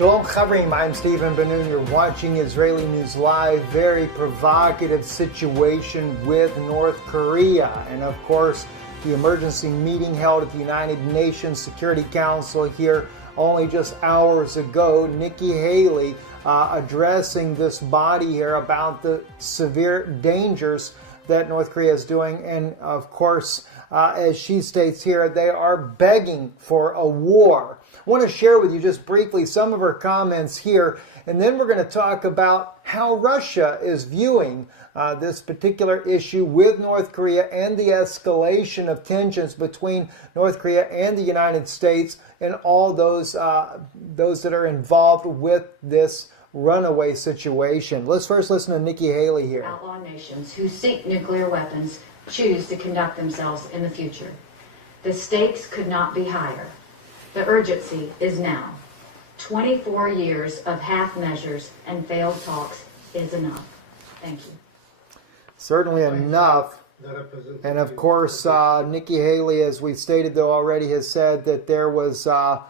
Shalom Chavrim, I'm Stephen Ben-Nun. You're watching Israeli News Live. Very provocative situation with North Korea. And of course, the emergency meeting held at the United Nations Security Council here only just hours ago. Nikki Haley addressing this body here about the severe dangers that North Korea is doing. And of course, as she states here, they are begging for a war. I want to share with you just briefly some of her comments here, and then we're going to talk about how Russia is viewing this particular issue with North Korea and the escalation of tensions between North Korea and the United States and all those that are involved with this runaway situation. Let's first listen to Nikki Haley here. Outlaw nations who seek nuclear weapons choose to conduct themselves in the future. The stakes could not be higher. The urgency is now. 24 years of half measures and failed talks is enough. Thank you. Certainly enough. And of course, Nikki Haley, as we've stated though already, has said that there was that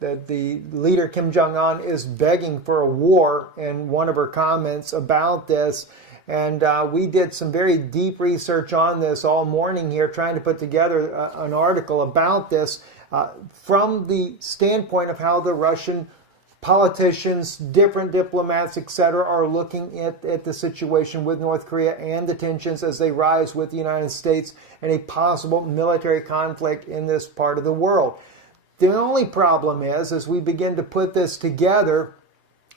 the leader Kim Jong-un is begging for a war in one of her comments about this. And we did some very deep research on this all morning here, trying to put together an article about this from the standpoint of how the Russian politicians, different diplomats, etc., are looking at the situation with North Korea and the tensions as they rise with the United States and a possible military conflict in this part of the world. The only problem is, as we begin to put this together,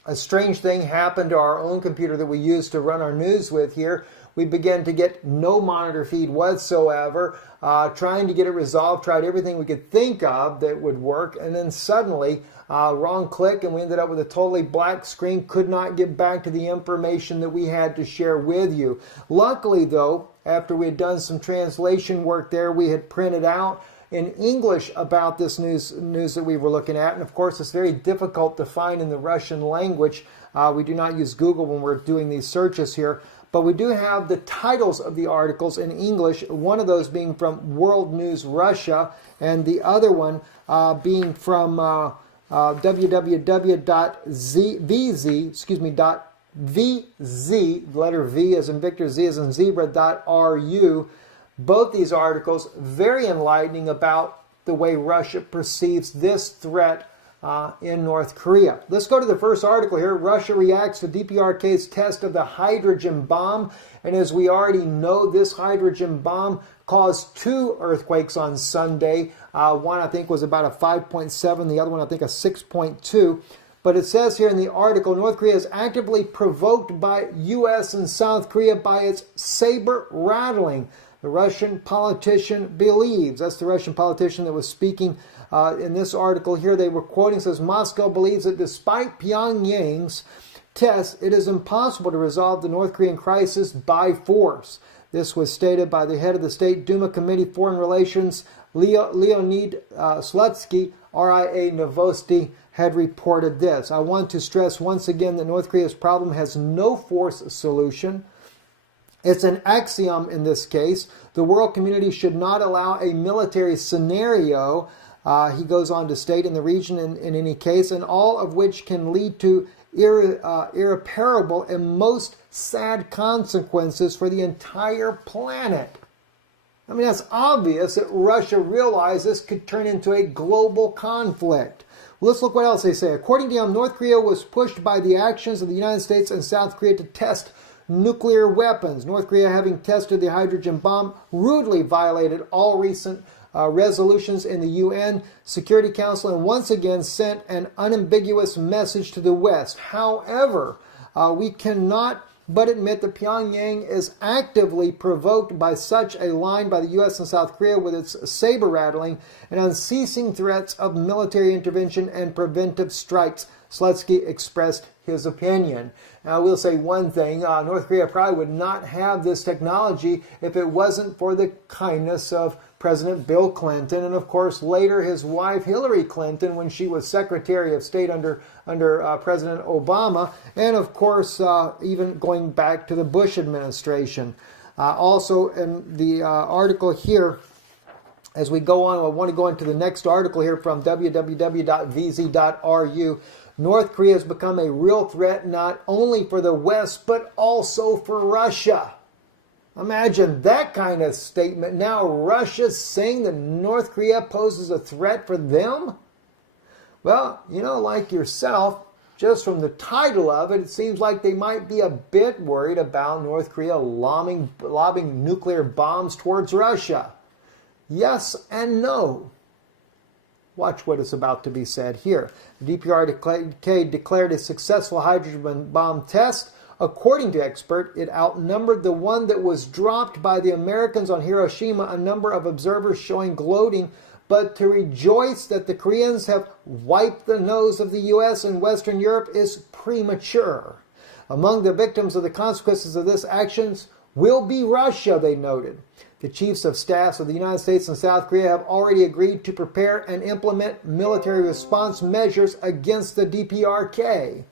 a strange thing happened to our own computer that we use to run our news with here. We began to get no monitor feed whatsoever, trying to get it resolved, tried everything we could think of that would work, and then suddenly, wrong click, and we ended up with a totally black screen, could not get back to the information that we had to share with you. Luckily, though, after we had done some translation work there, we had printed out in English about this news that we were looking at. And of course, it's very difficult to find in the Russian language. We do not use Google when we're doing these searches here. But we do have the titles of the articles in English, one of those being from World News Russia, and the other one being from www.vz, the letter V as in Victor, Z as in zebra.ru. Both these articles very enlightening about the way Russia perceives this threat in North Korea. Let's go to the first article here. Russia reacts to DPRK's test of the hydrogen bomb. And as we already know, this hydrogen bomb caused 2 earthquakes on Sunday. One I think was about a 5.7, the other one I think a 6.2. But it says here in the article, North Korea is actively provoked by U.S. and South Korea by its saber rattling. The Russian politician believes, that's the Russian politician that was speaking in this article here, they were quoting, says, Moscow believes that despite Pyongyang's tests, it is impossible to resolve the North Korean crisis by force. This was stated by the head of the State Duma Committee Foreign Relations, Leonid Slutsky. RIA Novosti had reported this. I want to stress once again that North Korea's problem has no force solution. It's an axiom in this case. The world community should not allow a military scenario, he goes on to state, in the region in any case, and all of which can lead to irreparable and most sad consequences for the entire planet. I mean, that's obvious that Russia realizes this could turn into a global conflict. Well, let's look what else they say. According to him, North Korea was pushed by the actions of the United States and South Korea to test nuclear weapons. North Korea, having tested the hydrogen bomb, rudely violated all recent resolutions in the UN Security Council and once again sent an unambiguous message to the West. However, we cannot but admit that Pyongyang is actively provoked by such a line by the U.S. and South Korea with its saber rattling and unceasing threats of military intervention and preventive strikes. Slutsky expressed his opinion. Now, I will say one thing. North Korea probably would not have this technology if it wasn't for the kindness of President Bill Clinton, and of course later his wife Hillary Clinton when she was Secretary of State under President Obama, and of course even going back to the Bush administration. Also in the article here, As we go on, I want to go into the next article here from www.vz.ru. North Korea has become a real threat not only for the West, but also for Russia. Imagine that kind of statement. Now Russia's saying that North Korea poses a threat for them? Well, you know, like yourself, just from the title of it, it seems like they might be a bit worried about North Korea lobbing nuclear bombs towards Russia. Yes and no. Watch what is about to be said here. The DPRK declared a successful hydrogen bomb test. According to expert, it outnumbered the one that was dropped by the Americans on Hiroshima, a number of observers showing gloating, but to rejoice that the Koreans have wiped the nose of the U.S. and Western Europe is premature. Among the victims of the consequences of this actions will be Russia, they noted. The chiefs of staffs of the United States and South Korea have already agreed to prepare and implement military response measures against the DPRK.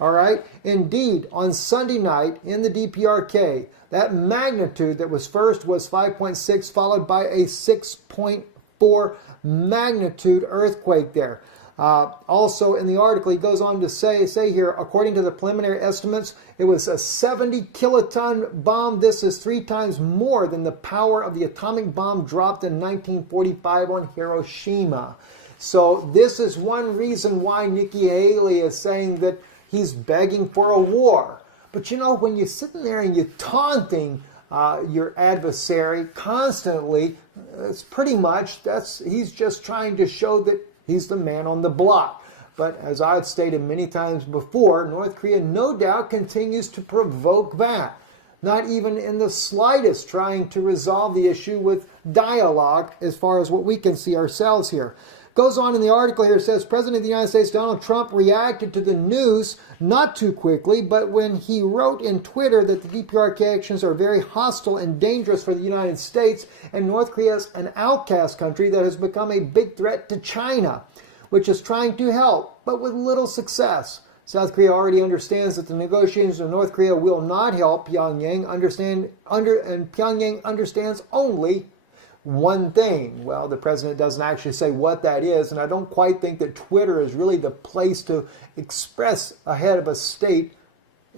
All right? Indeed, on Sunday night in the DPRK, that magnitude that was first was 5.6, followed by a 6.4 magnitude earthquake there. Also in the article, he goes on to say here, according to the preliminary estimates, it was a 70 kiloton bomb. This is 3 times more than the power of the atomic bomb dropped in 1945 on Hiroshima. So this is one reason why Nikki Haley is saying that he's begging for a war. But you know, when you're sitting there and you're taunting your adversary constantly, it's pretty much, he's just trying to show that he's the man on the block. But as I've stated many times before, North Korea no doubt continues to provoke that. Not even in the slightest trying to resolve the issue with dialogue as far as what we can see ourselves here. Goes on in the article here, says President of the United States Donald Trump reacted to the news not too quickly, but when he wrote in Twitter that the DPRK actions are very hostile and dangerous for the United States, and North Korea is an outcast country that has become a big threat to China, which is trying to help, but with little success. South Korea already understands that the negotiations with North Korea will not help Pyongyang, and Pyongyang understands only one thing. Well, the president doesn't actually say what that is, and I don't quite think that Twitter is really the place to express ahead of a state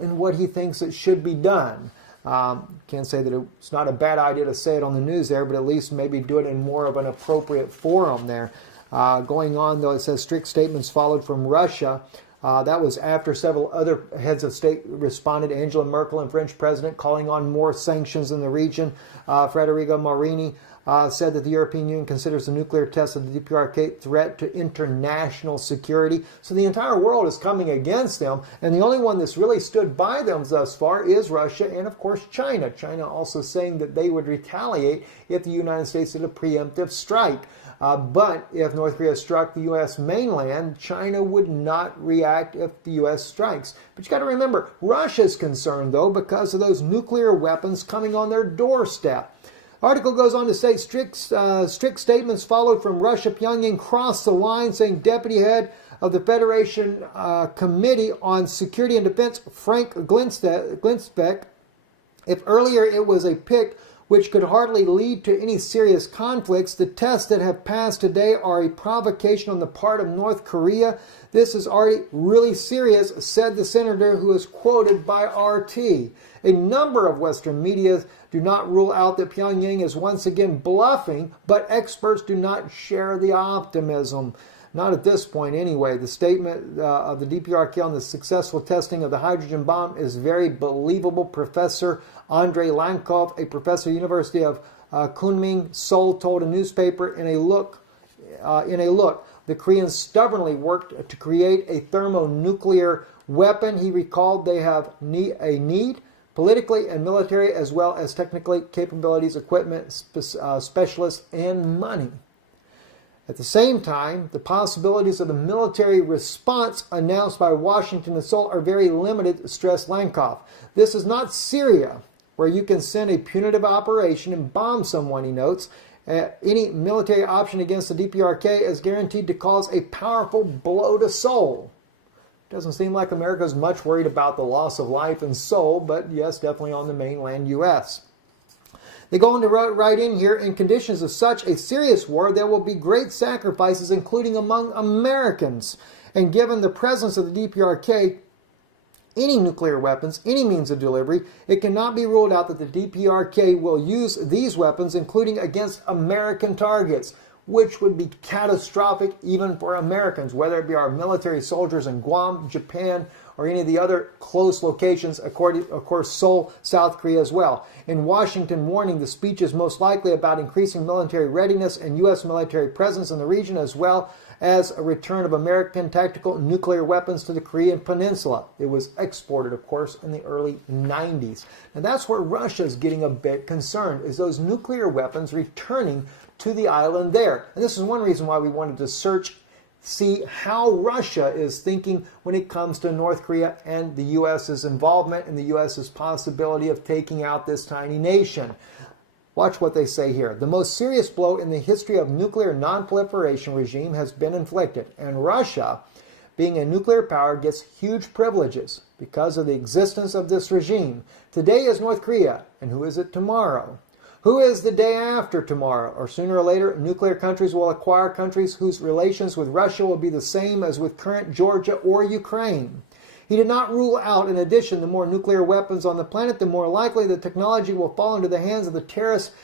in what he thinks it should be done. Can't say that it's not a bad idea to say it on the news there, but at least maybe do it in more of an appropriate forum there. Going on, though, it says strict statements followed from Russia. That was after several other heads of state responded. Angela Merkel and French president calling on more sanctions in the region. Federica Mogherini said that the European Union considers the nuclear test of the DPRK threat to international security. So the entire world is coming against them, and the only one that's really stood by them thus far is Russia and, of course, China. China also saying that they would retaliate if the United States did a preemptive strike. But if North Korea struck the U.S. mainland, China would not react if the U.S. strikes. But you got to remember, Russia's concerned, though, because of those nuclear weapons coming on their doorstep. Article goes on to say strict statements followed from Russia. Pyongyang crossed the line, saying Deputy Head of the Federation Committee on Security and Defense, Frank Glintsbeck, if earlier it was a pick which could hardly lead to any serious conflicts, the tests that have passed today are a provocation on the part of North Korea. This is already really serious, said the senator who is quoted by RT. A number of Western media do not rule out that Pyongyang is once again bluffing, but experts do not share the optimism. Not at this point anyway. The statement of the DPRK on the successful testing of the hydrogen bomb is very believable. Professor Andrei Lankov, a professor at the University of Kunming, Seoul, told a newspaper in a look, the Koreans stubbornly worked to create a thermonuclear weapon. He recalled they have a need, politically and military, as well as technically capabilities, equipment, specialists, and money. At the same time, the possibilities of a military response announced by Washington and Seoul are very limited, stressed Lankov. This is not Syria, where you can send a punitive operation and bomb someone, he notes. Any military option against the DPRK is guaranteed to cause a powerful blow to Seoul. Doesn't seem like America is much worried about the loss of life in Seoul, but yes, definitely on the mainland U.S. They go on to write in here, in conditions of such a serious war, there will be great sacrifices, including among Americans. And given the presence of the DPRK, any nuclear weapons, any means of delivery, it cannot be ruled out that the DPRK will use these weapons, including against American targets, which would be catastrophic even for Americans, whether it be our military soldiers in Guam, Japan, or any of the other close locations, of course, Seoul, South Korea as well. In Washington warning, the speech is most likely about increasing military readiness and U.S. military presence in the region, as well as a return of American tactical nuclear weapons to the Korean Peninsula. It was exported, of course, in the early 90s. And that's where Russia's getting a bit concerned, is those nuclear weapons returning to the island there. And this is one reason why we wanted to see how Russia is thinking when it comes to North Korea and the U.S.'s involvement and the U.S.'s possibility of taking out this tiny nation. Watch what they say here. The most serious blow in the history of nuclear non-proliferation regime has been inflicted, and Russia, being a nuclear power, gets huge privileges because of the existence of this regime. Today is North Korea, and who is it tomorrow? Who is the day after tomorrow? Or sooner or later, nuclear countries will acquire countries whose relations with Russia will be the same as with current Georgia or Ukraine. He did not rule out, in addition, the more nuclear weapons on the planet, the more likely the technology will fall into the hands of the terrorists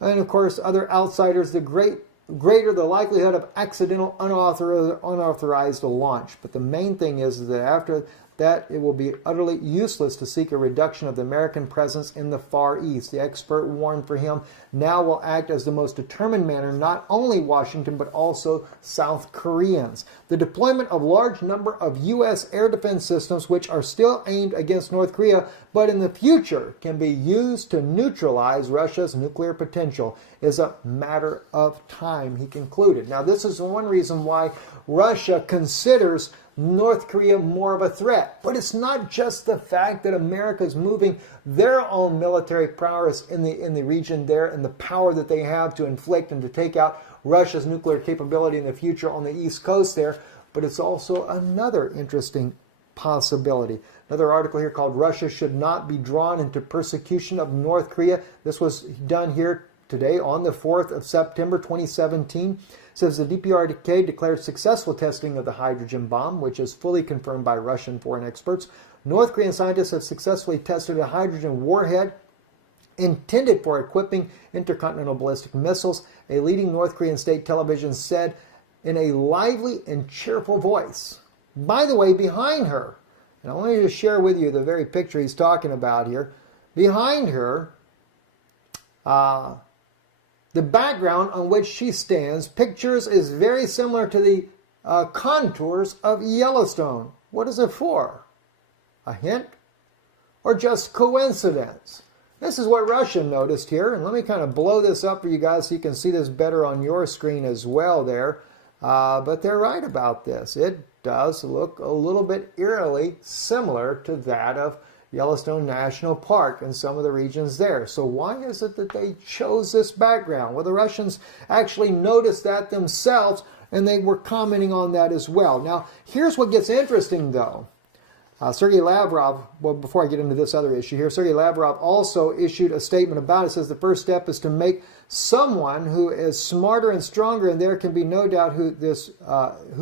and, of course, other outsiders, the greater the likelihood of accidental, unauthorized launch. But the main thing is that after that, it will be utterly useless to seek a reduction of the American presence in the Far East. The expert warned for him now will act as the most determined manner, not only Washington, but also South Koreans. The deployment of large number of U.S. air defense systems, which are still aimed against North Korea, but in the future can be used to neutralize Russia's nuclear potential, is a matter of time, he concluded. Now, this is one reason why Russia considers North Korea more of a threat. But it's not just the fact that America is moving their own military prowess in the region there and the power that they have to inflict and to take out Russia's nuclear capability in the future on the East Coast there, but it's also another interesting possibility. Another article here called "Russia Should Not Be Drawn into Persecution of North Korea." This was done here today on the 4th of September 2017. Says the DPRK declared successful testing of the hydrogen bomb, which is fully confirmed by Russian foreign experts. North Korean scientists have successfully tested a hydrogen warhead intended for equipping intercontinental ballistic missiles, a leading North Korean state television said in a lively and cheerful voice. By the way, behind her, and I want to share with you the very picture he's talking about here, behind her, the background on which she stands, pictures, is very similar to the contours of Yellowstone. What is it for? A hint? Or just coincidence? This is what Russia noticed here, and let me kind of blow this up for you guys so you can see this better on your screen as well there. But they're right about this. It does look a little bit eerily similar to that of Yellowstone National Park and some of the regions there. So why is it that they chose this background? Well, the Russians actually noticed that themselves, and they were commenting on that as well. Now, here's what gets interesting, though. Sergei Lavrov, well, before I get into this other issue here, Sergei Lavrov also issued a statement about it. It says the first step is to make someone who is smarter and stronger, and there can be no doubt who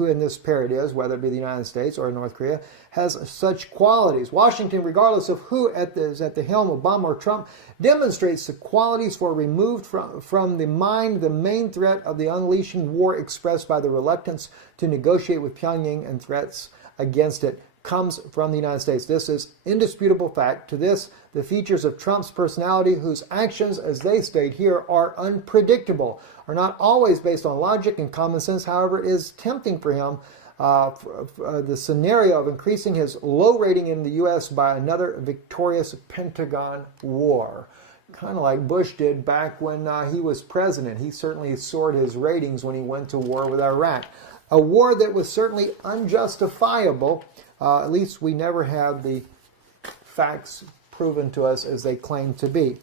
in this pair it is, whether it be the United States or North Korea, has such qualities. Washington, regardless of who is at the helm, Obama or Trump, demonstrates the qualities for removed from the mind the main threat of the unleashing war expressed by the reluctance to negotiate with Pyongyang and threats against it comes from the United States. This is indisputable fact. To this, the features of Trump's personality, whose actions, as they state here, are unpredictable, are not always based on logic and common sense. However, it is tempting for him the scenario of increasing his low rating in the U.S. by another victorious Pentagon war. Kind of like Bush did back when he was president. He certainly soared his ratings when he went to war with Iraq. A war that was certainly unjustifiable. At least we never had the facts proven to us as they claim to be.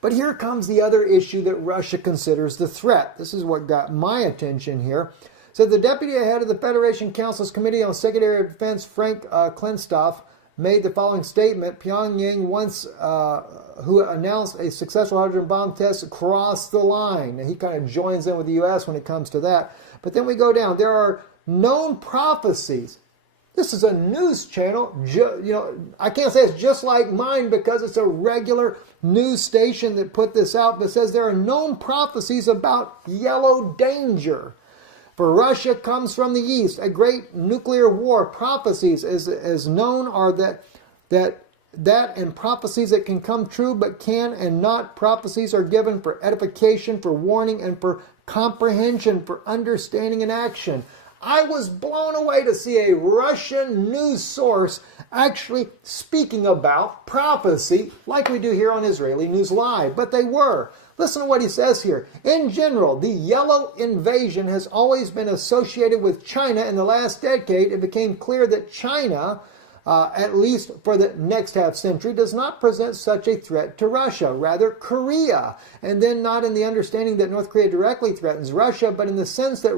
But here comes the other issue that Russia considers the threat. This is what got my attention here. So the deputy head of the Federation Council's Committee on Secretary of Defense, Frank Klinstoff, made the following statement. Pyongyang once, who announced a successful hydrogen bomb test, crossed the line. And he kind of joins in with the U.S. when it comes to that. But then we go down. There are known prophecies. This is a news channel. I can't say it's just like mine because it's a regular news station that put this out, but it says there are known prophecies about yellow danger. For Russia comes from the east. A great nuclear war. Prophecies as known are that and prophecies that can come true but can and not. Prophecies are given for edification, for warning, and for comprehension, for understanding and action. I was blown away to see a Russian news source actually speaking about prophecy like we do here on Israeli News Live, but they were. Listen to what he says here. In general, the yellow invasion has always been associated with China. In the last decade, it became clear that China, at least for the next half century, does not present such a threat to Russia. Rather, Korea. And then not in the understanding that North Korea directly threatens Russia, but in the sense that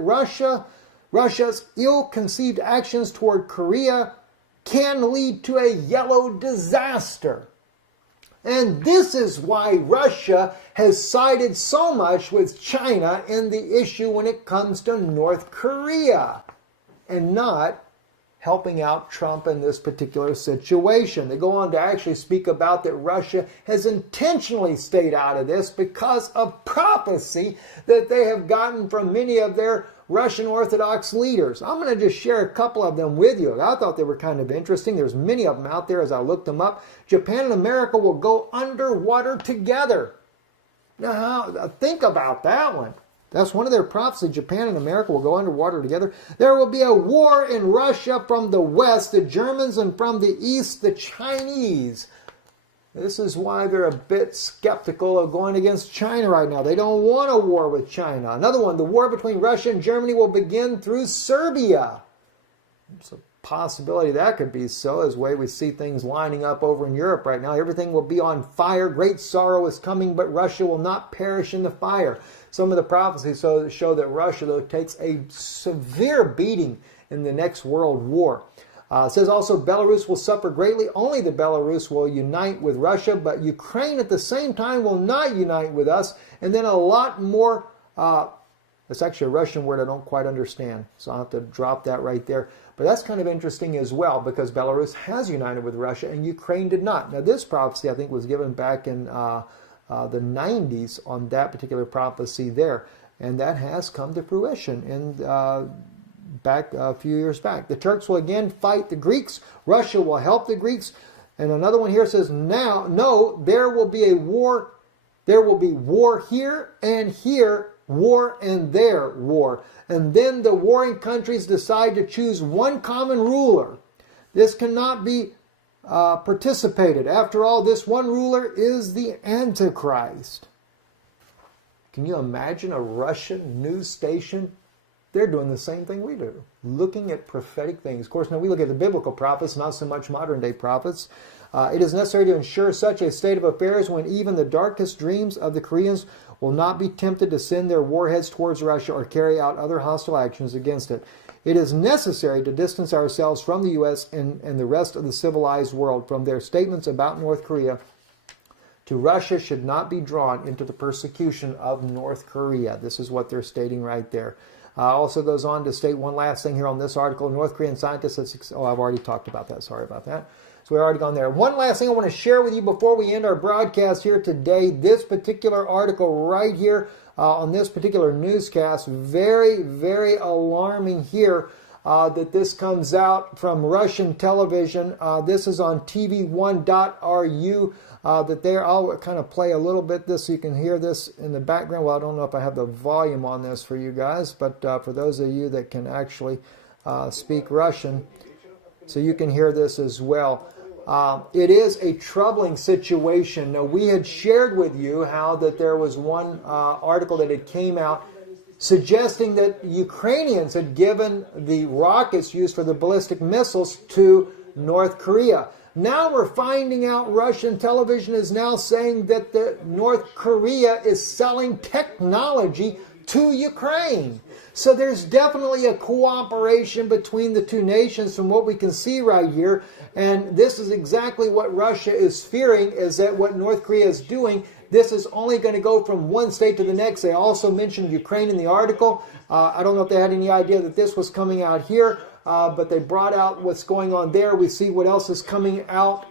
Russia's ill-conceived actions toward Korea can lead to a yellow disaster. And this is why Russia has sided so much with China in the issue when it comes to North Korea and not helping out Trump in this particular situation. They go on to actually speak about that Russia has intentionally stayed out of this because of prophecy that they have gotten from many of their Russian Orthodox leaders. I'm going to just share a couple of them with you. I thought they were kind of interesting. There's many of them out there as I looked them up. Japan and America will go underwater together. Now, think about that one. That's one of their prophecies. Japan and America will go underwater together. There will be a war in Russia from the west, the Germans, and from the east, the Chinese. This is why they're a bit skeptical of going against China right now. They don't want a war with China. Another one, the war between Russia and Germany will begin through Serbia. There's a possibility that could be so, as the way we see things lining up over in Europe right now. Everything will be on fire. Great sorrow is coming, but Russia will not perish in the fire. Some of the prophecies show that Russia, though, takes a severe beating in the next world war. It says also Belarus will suffer greatly. Only the Belarus will unite with Russia, but Ukraine at the same time will not unite with us. And then a lot more, it's actually a Russian word I don't quite understand, so I'll have to drop that right there. But that's kind of interesting as well, because Belarus has united with Russia and Ukraine did not. Now this prophecy I think was given back in the 90s on that particular prophecy there. And that has come to fruition in back a few years back. The Turks will again fight the Greeks. Russia will help the Greeks. And another one here says, no, there will be a war. There will be war here and here, war and there, war. And then the warring countries decide to choose one common ruler. This cannot be participated. After all, this one ruler is the Antichrist. Can you imagine a Russian news station? They're doing the same thing we do, looking at prophetic things. Of course, now we look at the biblical prophets, not so much modern-day prophets. It is necessary to ensure such a state of affairs when even the darkest dreams of the Koreans will not be tempted to send their warheads towards Russia or carry out other hostile actions against it. It is necessary to distance ourselves from the U.S. and the rest of the civilized world from their statements about North Korea. To Russia should not be drawn into the persecution of North Korea. This is what they're stating right there. Also goes on to state one last thing here on this article. North Korean scientists have... I've already talked about that. Sorry about that. So we've already gone there. One last thing I want to share with you before we end our broadcast here today. This particular article right here on this particular newscast. Very, very alarming here that this comes out from Russian television. This is on tv1.ru. That there, I'll kind of play a little bit this so you can hear this in the background. Well, I don't know if I have the volume on this for you guys, but for those of you that can actually speak Russian, so you can hear this as well. It is a troubling situation. Now, we had shared with you how that there was one article that had came out suggesting that Ukrainians had given the rockets used for the ballistic missiles to North Korea. Now we're finding out Russian television is now saying that North Korea is selling technology to Ukraine. So there's definitely a cooperation between the two nations from what we can see right here. And this is exactly what Russia is fearing, is that what North Korea is doing, this is only going to go from one state to the next. They also mentioned Ukraine in the article. I don't know if they had any idea that this was coming out here, but they brought out what's going on there. We see what else is coming out.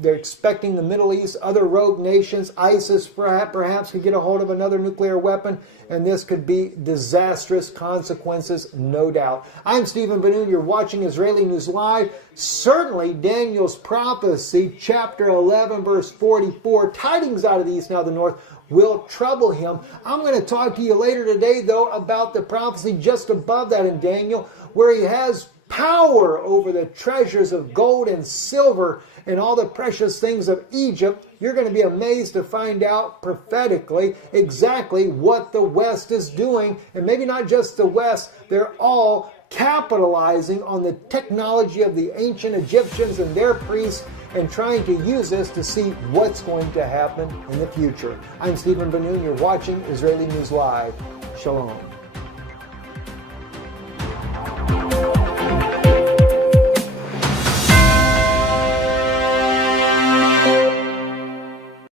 They're expecting the Middle East, other rogue nations, ISIS perhaps could get a hold of another nuclear weapon, and this could be disastrous consequences, no doubt. I'm Stephen Ben-Nun. You're watching Israeli News Live. Certainly, Daniel's prophecy, chapter 11, verse 44, tidings out of the east, now the north, will trouble him. I'm going to talk to you later today, though, about the prophecy just above that in Daniel, where he has power over the treasures of gold and silver and all the precious things of Egypt. You're going to be amazed to find out prophetically exactly what the West is doing. And maybe not just the West, they're all capitalizing on the technology of the ancient Egyptians and their priests and trying to use this to see what's going to happen in the future. I'm Stephen Ben-Nun. You're watching Israeli News Live. Shalom.